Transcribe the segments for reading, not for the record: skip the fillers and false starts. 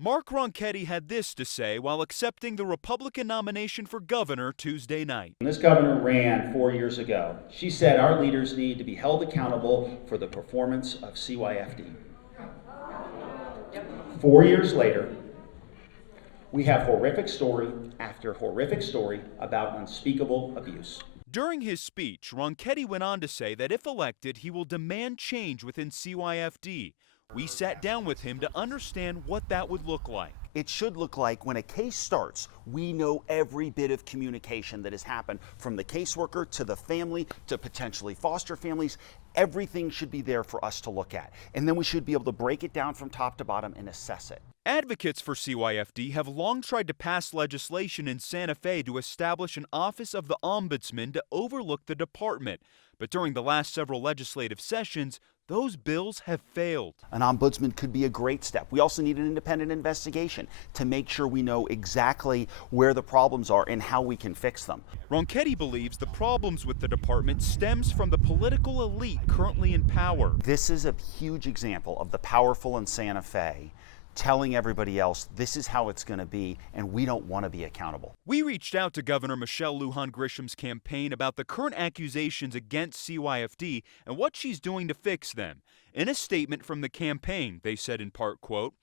Mark Ronchetti had this to say while accepting the Republican nomination for governor Tuesday night. When this governor ran 4 years ago, she said our leaders need to be held accountable for the performance of CYFD. 4 years later, we have horrific story after horrific story about unspeakable abuse. During his speech, Ronchetti went on to say that if elected, he will demand change within CYFD. We sat down with him to understand what that would look like. It should look like when a case starts, we know every bit of communication that has happened from the caseworker to the family to potentially foster families. Everything should be there for us to look at. And then we should be able to break it down from top to bottom and assess it. Advocates for CYFD have long tried to pass legislation in Santa Fe to establish an office of the ombudsman to overlook the department. But during the last several legislative sessions, those bills have failed. An ombudsman could be a great step. We also need an independent investigation to make sure we know exactly where the problems are and how we can fix them. Ronchetti believes the problems with the department stems from the political elite currently in power. This is a huge example of the powerful in Santa Fe telling everybody else this is how it's going to be, and we don't want to be accountable. We reached out to Governor Michelle Lujan Grisham's campaign about the current accusations against CYFD and what she's doing to fix them. In a statement from the campaign, they said in part, quote,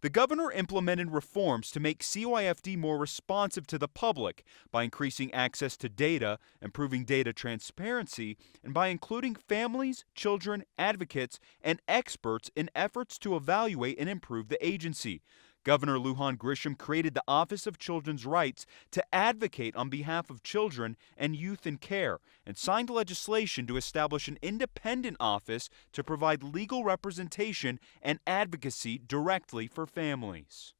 "The governor implemented reforms to make CYFD more responsive to the public by increasing access to data, improving data transparency, and by including families, children, advocates, and experts in efforts to evaluate and improve the agency. Governor Lujan Grisham created the Office of Children's Rights to advocate on behalf of children and youth in care, and signed legislation to establish an independent office to provide legal representation and advocacy directly for families."